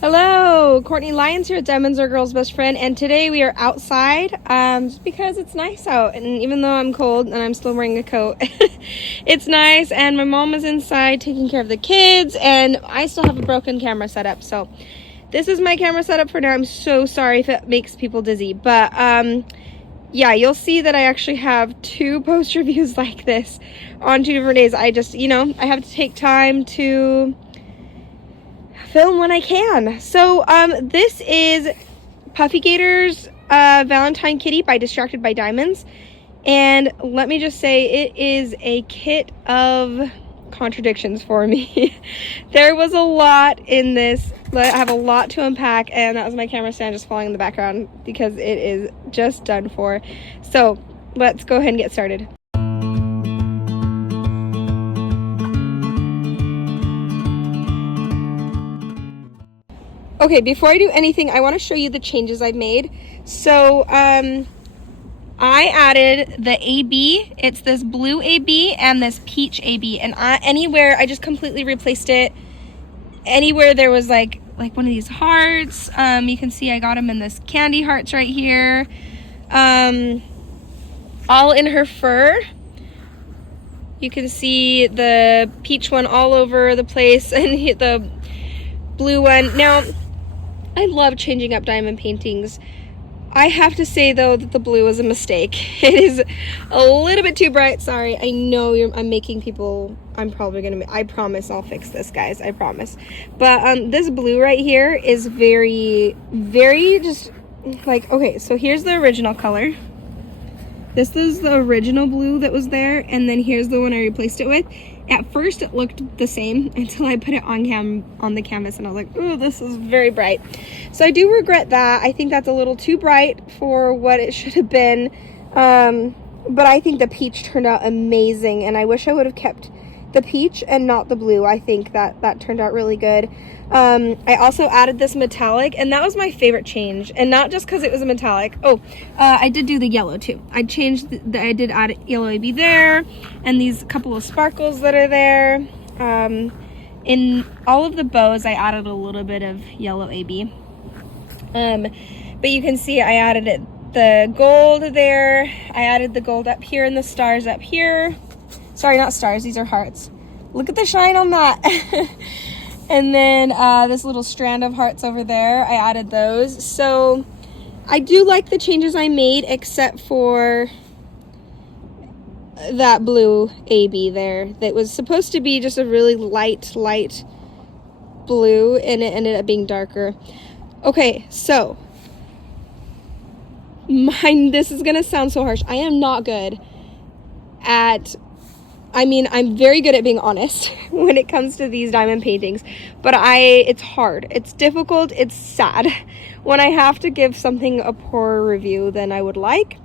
Hello, Courtney Lyons here at Diamonds Are Girls Best Friend, and today we are outside just because it's nice out, and even though I'm cold and I'm still wearing a coat, it's nice, and my mom is inside taking care of the kids, and I still have a broken camera setup, so this is my camera setup for now. I'm so sorry if it makes people dizzy, but yeah, you'll see that I actually have 2 post reviews like this on 2 different days. I just, I have to take time to film when I can. So this is Puffygator's Valentine kitty by Distracted by Diamonds, and let me just say it is a kit of contradictions for me. There was a lot in this. I have a lot to unpack, and that was my camera stand just falling in the background because it is just done for. So let's go ahead and get started. Okay, before I do anything, I want to show you the changes I've made. So, I added the AB. It's this blue AB and this peach AB. And I just completely replaced it. Anywhere there was like one of these hearts, you can see I got them in this candy hearts right here. All in her fur. You can see the peach one all over the place and the blue one. Now, I love changing up diamond paintings. I have to say though that the blue is a mistake. It is a little bit too bright. Sorry, I know I'm making people. I promise I'll fix this, guys. I promise. But this blue right here is very, very just like, okay, so here's the original color. This is the original blue that was there, and then here's the one I replaced it with. At first it looked the same until I put it on the canvas, and I was like, oh, this is very bright. So I do regret that. I think that's a little too bright for what it should have been. But I think the peach turned out amazing, and I wish I would have kept the peach and not the blue. I think that turned out really good. I also added this metallic, and that was my favorite change, and not just because it was a metallic. I did do the yellow too. I did add yellow AB there, and these couple of sparkles that are there. In all of the bows I added a little bit of yellow AB, but you can see I added the gold there. I added the gold up here and the stars up here. Sorry, not stars, these are hearts. Look at the shine on that. And then this little strand of hearts over there, I added those. So I do like the changes I made, except for that blue AB there. That was supposed to be just a really light blue, and it ended up being darker. Okay, so this is gonna sound so harsh. I am not good at, I'm very good at being honest when it comes to these diamond paintings, but it's hard. It's difficult. It's sad when I have to give something a poorer review than I would like,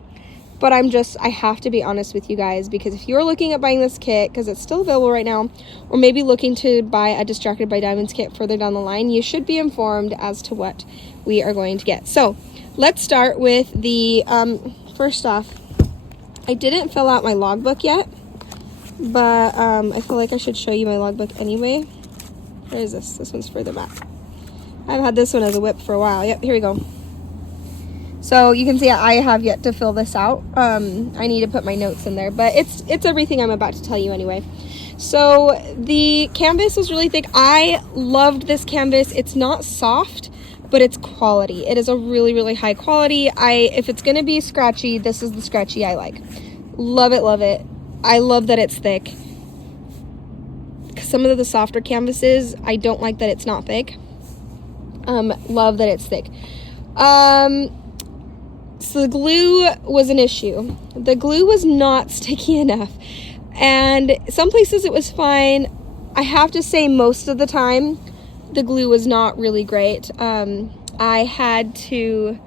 but I have to be honest with you guys, because if you're looking at buying this kit, because it's still available right now, or maybe looking to buy a Distracted by Diamonds kit further down the line, you should be informed as to what we are going to get. So let's start with the, first off, I didn't fill out my logbook yet, but I feel like I should show you my logbook anyway. Where is this? This one's further back. I've had this one as a whip for a while. Yep, here we go. So you can see I have yet to fill this out. I need to put my notes in there, but it's everything I'm about to tell you anyway. So the canvas was really thick. I loved this canvas. It's not soft, but it's quality. It is a really, really high quality. If it's gonna be scratchy, this is the scratchy I like. Love it, love it. I love that it's thick. Some of the softer canvases, I don't like that it's not thick. Love that it's thick. So the glue was an issue. The glue was not sticky enough. And some places it was fine. I have to say most of the time, the glue was not really great. I had to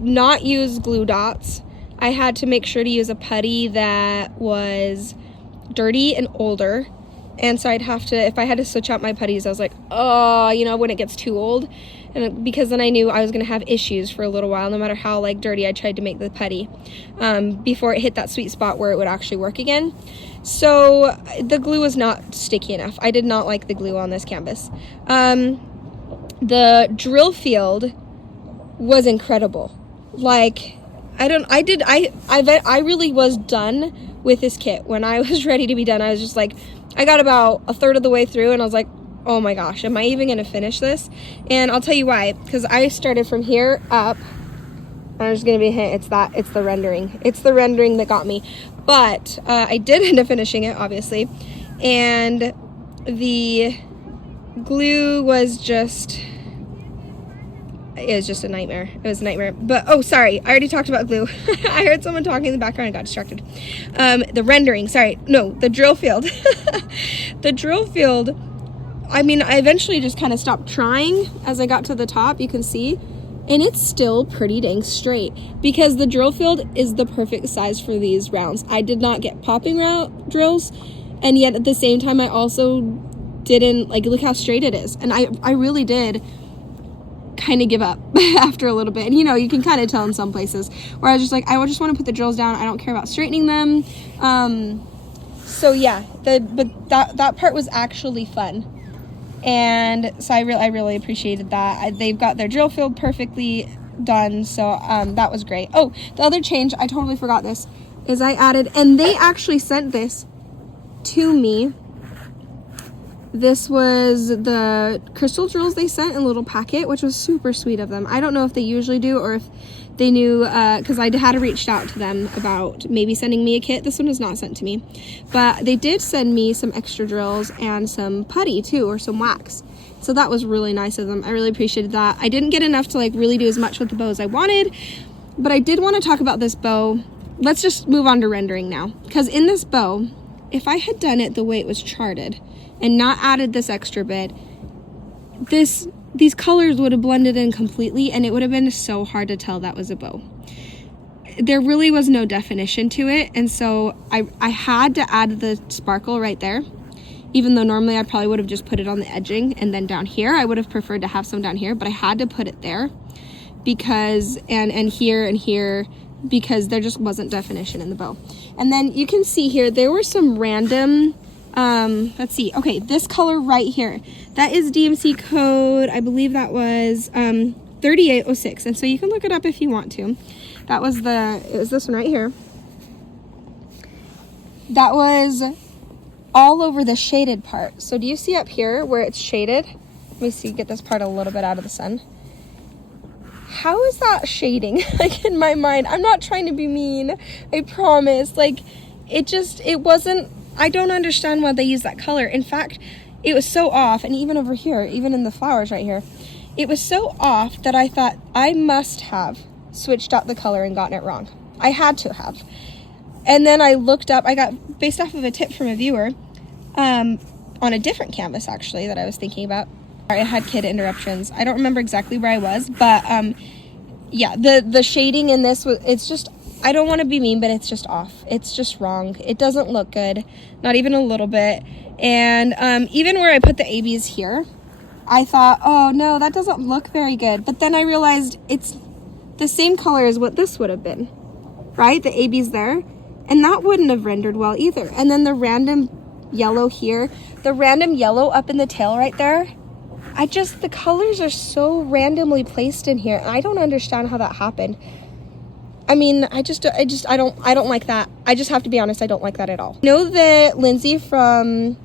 not use glue dots. I had to make sure to use a putty that was dirty and older, And so I'd have to, if I had to switch out my putties, I was like, oh, you know, when it gets too old. And because then I knew I was going to have issues for a little while, no matter how like dirty I tried to make the putty, before it hit that sweet spot where it would actually work again. So the glue was not sticky enough. I did not like the glue on this canvas. The drill field was incredible. Like, I really was done with this kit. When I was ready to be done, I was just like, I got about a third of the way through and I was like, oh my gosh, am I even gonna finish this? And I'll tell you why, because I started from here up. I'm just gonna be a hint, it's the rendering. It's the rendering that got me. But I did end up finishing it, obviously. And the glue was just, it was just a nightmare. It was a nightmare. But, oh, sorry, I already talked about glue. I heard someone talking in the background and got distracted. The rendering, sorry, no, the drill field. The drill field, I mean, I eventually just kind of stopped trying as I got to the top, you can see. And it's still pretty dang straight because the drill field is the perfect size for these rounds. I did not get popping drills, and yet at the same time I also didn't, like, look how straight it is. And I really did kind of give up after a little bit. And you know, you can kind of tell in some places where I was just like, I just want to put the drills down. I don't care about straightening them. So yeah, but that part was actually fun. And so I really appreciated that. They've got their drill field perfectly done, so that was great. Oh, the other change, I totally forgot this, is I added, and they actually sent this to me. This was the crystal drills they sent in a little packet, which was super sweet of them. I don't know if they usually do or if they knew, because I had reached out to them about maybe sending me a kit. This one was not sent to me, but they did send me some extra drills and some putty too, or some wax. So that was really nice of them. I really appreciated that. I didn't get enough to like really do as much with the bow as I wanted, but I did want to talk about this bow. Let's just move on to rendering now, because in this bow, if I had done it the way it was charted and not added this extra bit, these colors would have blended in completely and it would have been so hard to tell that was a bow. There really was no definition to it, and so I had to add the sparkle right there, even though normally I probably would have just put it on the edging and then down here. I would have preferred to have some down here, but I had to put it there because, and here and here, because there just wasn't definition in the bow. And then you can see here, there were some random, let's see, okay, this color right here, that is DMC code, I believe that was 3806, and so you can look it up if you want to. That was it was this one right here. That was all over the shaded part. So do you see up here where it's shaded? Let me see, get this part a little bit out of the sun. How is that shading? Like, in my mind, I'm not trying to be mean, I promise. Like, it wasn't, I don't understand why they use that color. In fact, it was so off, and even over here, even in the flowers right here, it was so off that I thought I must have switched out the color and gotten it wrong. I had to have. And then I looked up, I got, based off of a tip from a viewer, on a different canvas actually that I was thinking about. I had kid interruptions. I don't remember exactly where I was, but yeah, the shading in this was, it's just, I don't want to be mean, but it's just off. It's just wrong. It doesn't look good, not even a little bit. And even where I put the ABs here, I thought, oh no, that doesn't look very good. But then I realized it's the same color as what this would have been, right? The ABs there, and that wouldn't have rendered well either. And then the random yellow here, the random yellow up in the tail right there, the colors are so randomly placed in here, and I don't understand how that happened. I mean, I don't like that. I just have to be honest, I don't like that at all. I know that Lindsay from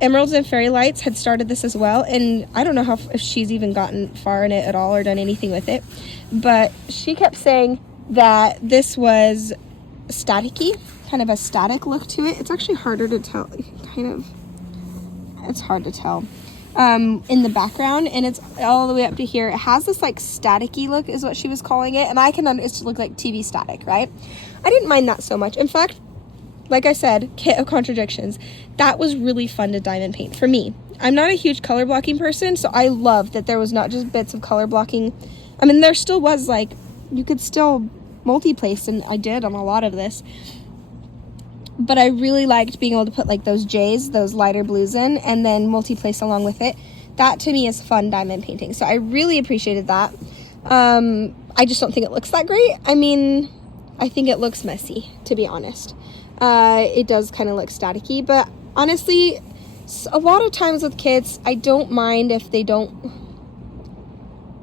Emeralds and Fairy Lights had started this as well, and I don't know if she's even gotten far in it at all or done anything with it, but she kept saying that this was static-y, kind of a static look to it. It's actually harder to tell, it's hard to tell in the background, and it's all the way up to here. It has this like static-y look is what she was calling it, and I can understand it look like TV static, right? I didn't mind that so much. In fact, like I said, kit of contradictions, that was really fun to diamond paint for me. I'm not a huge color blocking person, so I love that there was not just bits of color blocking. I mean, there still was, like, you could still multi-place, and I did on a lot of this. but I really liked being able to put like those J's, those lighter blues in, and then multi-place along with it. That to me is fun diamond painting. So I really appreciated that. I just don't think it looks that great. I mean, I think it looks messy, to be honest. It does kind of look staticky, but honestly, a lot of times with kits, I don't mind if they don't,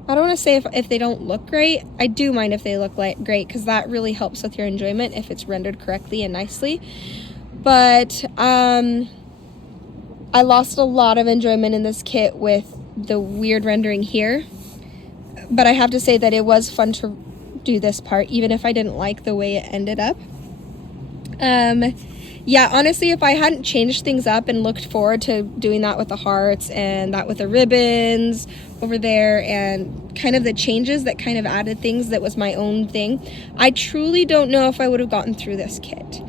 I don't want to say if they don't look great. I do mind if they look like great, because that really helps with your enjoyment if it's rendered correctly and nicely. But I lost a lot of enjoyment in this kit with the weird rendering here. But I have to say that it was fun to do this part, even if I didn't like the way it ended up. Yeah, honestly, if I hadn't changed things up and looked forward to doing that with the hearts and that with the ribbons over there and kind of the changes that kind of added things that was my own thing, I truly don't know if I would have gotten through this kit.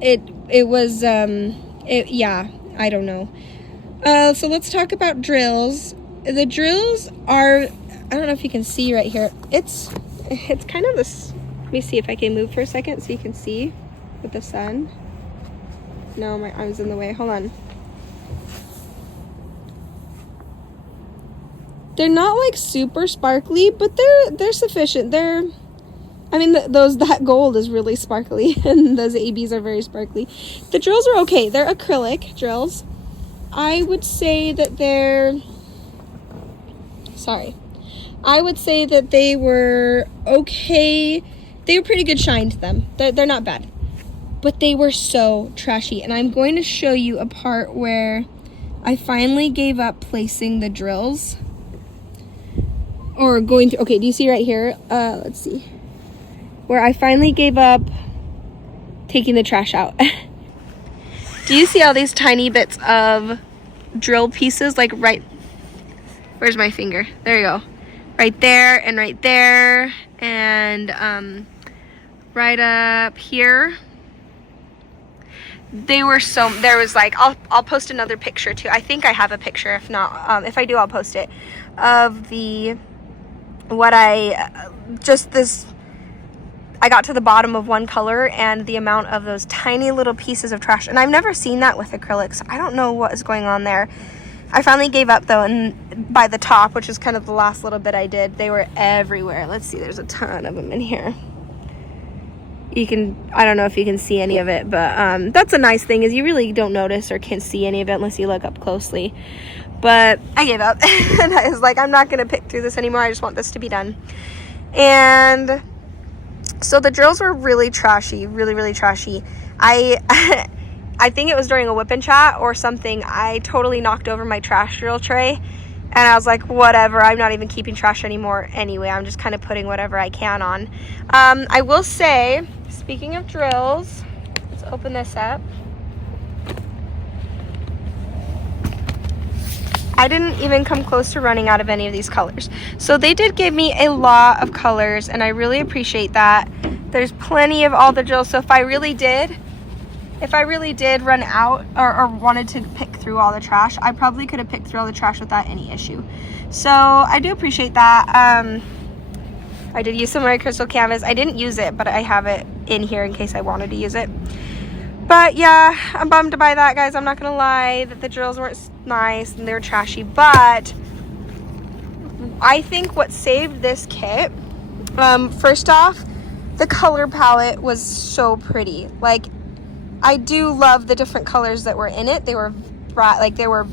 It was, yeah, I don't know. So let's talk about drills. The drills are, I don't know if you can see right here. It's kind of this, let me see if I can move for a second so you can see with the sun. No, my arm's in the way. Hold on. They're not like super sparkly, but they're sufficient. I mean, that gold is really sparkly, and those ABs are very sparkly. The drills are okay. They're acrylic drills. I would say that I would say that they were okay. They were pretty good shine to them. They're not bad. But they were so trashy. And I'm going to show you a part where I finally gave up placing the drills. Or going through, okay, do you see right here? Let's see. Where I finally gave up taking the trash out. Do you see all these tiny bits of drill pieces? Like right, where's my finger? There you go. Right there and right there. And right up here. There was like, I'll post another picture too. I think I have a picture. If not, if I do, I'll post it. Of I got to the bottom of one color and the amount of those tiny little pieces of trash. And I've never seen that with acrylics. I don't know what is going on there. I finally gave up though, and by the top, which is kind of the last little bit I did, they were everywhere. Let's see, there's a ton of them in here. I don't know if you can see any of it, but that's a nice thing, is you really don't notice or can't see any of it unless you look up closely. But I gave up and I was like, I'm not going to pick through this anymore. I just want this to be done. And so the drills were really trashy, really, really trashy. I think it was during a whip and chat or something. I totally knocked over my trash drill tray. And I was like, whatever, I'm not even keeping trash anymore anyway. I'm just kind of putting whatever I can on. I will say, speaking of drills, let's open this up. I didn't even come close to running out of any of these colors. So they did give me a lot of colors, and I really appreciate that. There's plenty of all the drills, so if I really did run out or wanted to pick through all the trash, I probably could have picked through all the trash without any issue. So I do appreciate that. I did use some of my crystal canvas. I didn't use it, but I have it in here in case I wanted to use it. But yeah, I'm bummed by that, guys. I'm not gonna lie that the drills weren't nice and they were trashy, but I think what saved this kit, first off, the color palette was so pretty. Like, I do love the different colors that were in it. They were bright, like they were,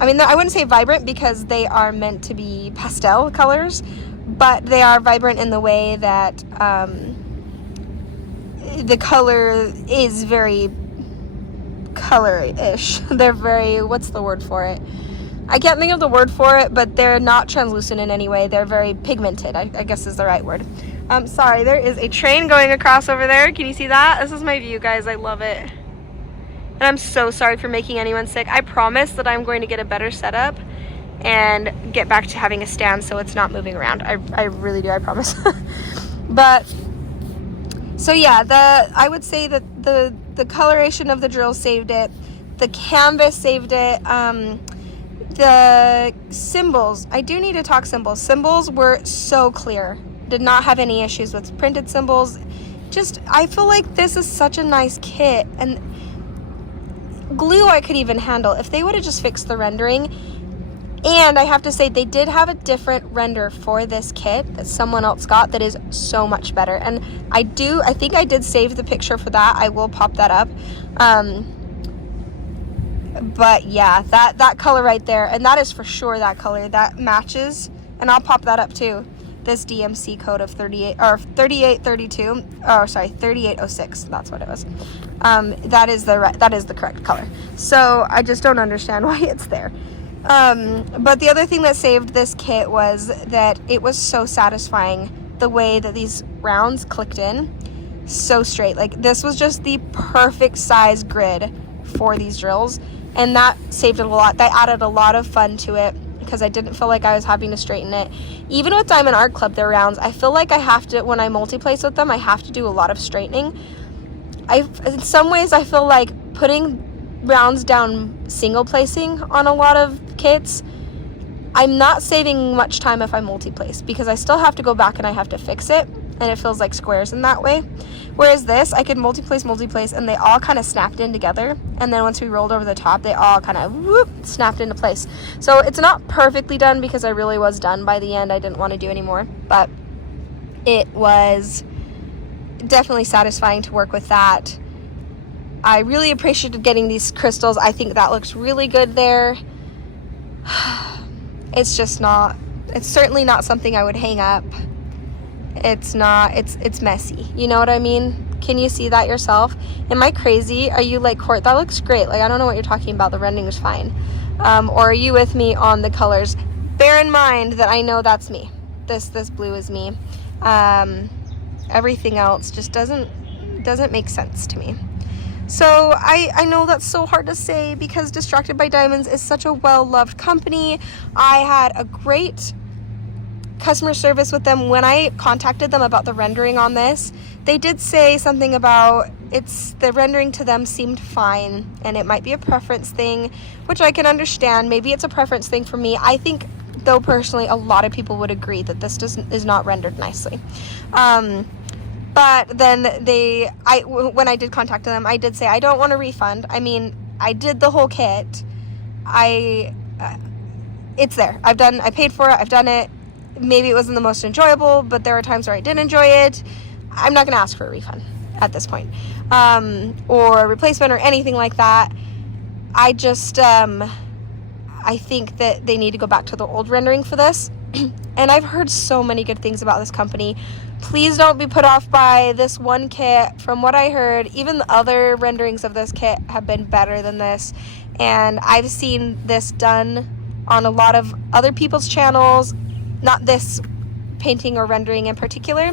I mean, I wouldn't say vibrant because they are meant to be pastel colors, but they are vibrant in the way that the color is very color-ish. They're very, what's the word for it? I can't think of the word for it, but they're not translucent in any way. They're very pigmented, I guess is the right word. Sorry, there is a train going across over there. Can you see that? This is my view, guys. I love it. And I'm so sorry for making anyone sick. I promise that I'm going to get a better setup and get back to having a stand so it's not moving around. I really do, I promise. But so yeah, I would say that the coloration of the drill saved it. The canvas saved it. The symbols, I do need to talk symbols. Symbols were so clear. Did not have any issues with printed symbols. I feel like this is such a nice kit, and glue I could even handle if they would have just fixed the rendering. And I have to say, they did have a different render for this kit that someone else got that is so much better. And I think I did save the picture for that. I will pop that up. But yeah, that color right there, and that is for sure that color that matches. And I'll pop that up too. This DMC code of 3832. Oh, sorry, 3806. That's what it was. That is the correct color. So I just don't understand why it's there. But the other thing that saved this kit was that it was so satisfying the way that these rounds clicked in, so straight. Like, this was just the perfect size grid for these drills, and that saved it a lot. That added a lot of fun to it because I didn't feel like I was having to straighten it. Even with Diamond Art Club, their rounds, I feel like I have to, when I multi-place with them, I have to do a lot of straightening. In some ways, I feel like putting rounds down single placing on a lot of kits, I'm not saving much time if I multi-place, because I still have to go back and I have to fix it, and it feels like squares in that way. Whereas this, I could multi-place, and they all kind of snapped in together, and then once we rolled over the top, they all kind of snapped into place. So it's not perfectly done because I really was done by the end. I didn't want to do anymore, but it was definitely satisfying to work with that. I really appreciated getting these crystals. I think that looks really good there. It's certainly not something I would hang up. It's messy. You know what I mean? Can you see that yourself? Am I crazy? Are you like, Court, that looks great. Like, I don't know what you're talking about. The rendering is fine. Or are you with me on the colors? Bear in mind that I know that's me. This blue is me. Everything else just doesn't make sense to me. So I know that's so hard to say because Distracted by Diamonds is such a well-loved company. I had a great customer service with them when I contacted them about the rendering on this. They did say something about the rendering to them seemed fine, and it might be a preference thing, which I can understand. Maybe it's a preference thing for me. I think, though, personally, a lot of people would agree that this is not rendered nicely. But then when I did contact them, I did say I don't want a refund. I mean, I did the whole kit. It's there. I paid for it. I've done it. Maybe it wasn't the most enjoyable, but there are times where I did enjoy it. I'm not going to ask for a refund at this point, or a replacement or anything like that. I just, I think that they need to go back to the old rendering for this. And I've heard so many good things about this company. Please don't be put off by this one kit. From what I heard, even the other renderings of this kit have been better than this. And I've seen this done on a lot of other people's channels. Not this painting or rendering in particular,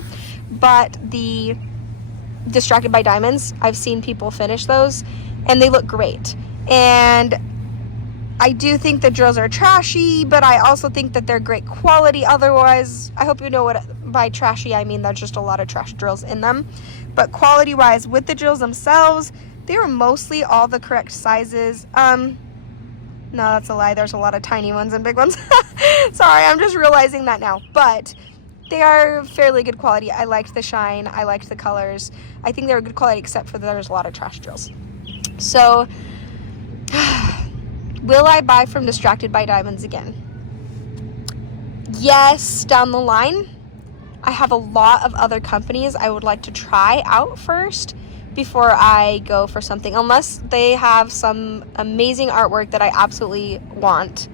but the Distracted by Diamonds. I've seen people finish those, and they look great. And I do think the drills are trashy, but I also think that they're great quality otherwise. I hope you know what by trashy I mean. There's just a lot of trash drills in them. But quality-wise, with the drills themselves, they are mostly all the correct sizes. No, that's a lie. There's a lot of tiny ones and big ones. Sorry, I'm just realizing that now. But they are fairly good quality. I liked the shine. I liked the colors. I think they were good quality, except for that there's a lot of trash drills. So, will I buy from Distracted by Diamonds again? Yes, down the line. I have a lot of other companies I would like to try out first before I go for something, unless they have some amazing artwork that I absolutely want.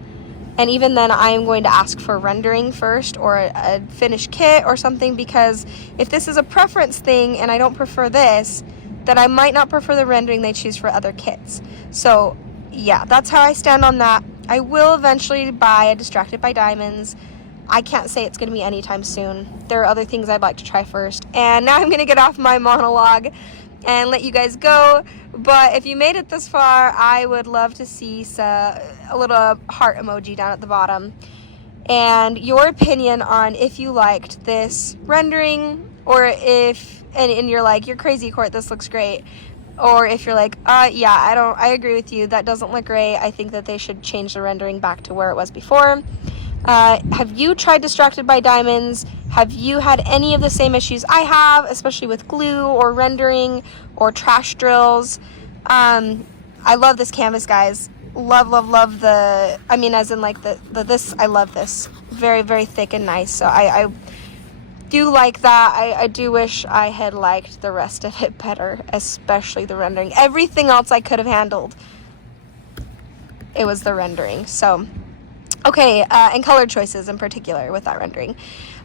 And even then, I am going to ask for rendering first, or a finished kit or something, because if this is a preference thing and I don't prefer this, then I might not prefer the rendering they choose for other kits. So yeah, that's how I stand on that. I will eventually buy a Distracted by Diamonds. I can't say it's going to be anytime soon. There are other things I'd like to try first. And now I'm going to get off my monologue and let you guys go. But if you made it this far, I would love to see a little heart emoji down at the bottom. And your opinion on if you liked this rendering, or if, and you're like, you're crazy, Court, this looks great. Or if you're like, yeah, I agree with you, that doesn't look great. I think that they should change the rendering back to where it was before. Have you tried Distracted by Diamonds? Have you had any of the same issues I have, especially with glue or rendering or trash drills? I love this canvas, guys. Love the, I mean, as in like this, I love this. Very, very thick and nice. So I do like that. I do wish I had liked the rest of it better, especially the rendering. Everything else I could have handled. It was the rendering. So, okay, and color choices in particular with that rendering.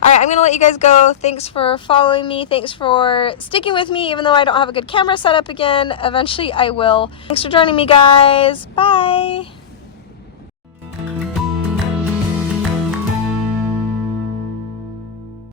All right, I'm going to let you guys go. Thanks for following me. Thanks for sticking with me, even though I don't have a good camera set up again. Eventually I will. Thanks for joining me, guys. Bye.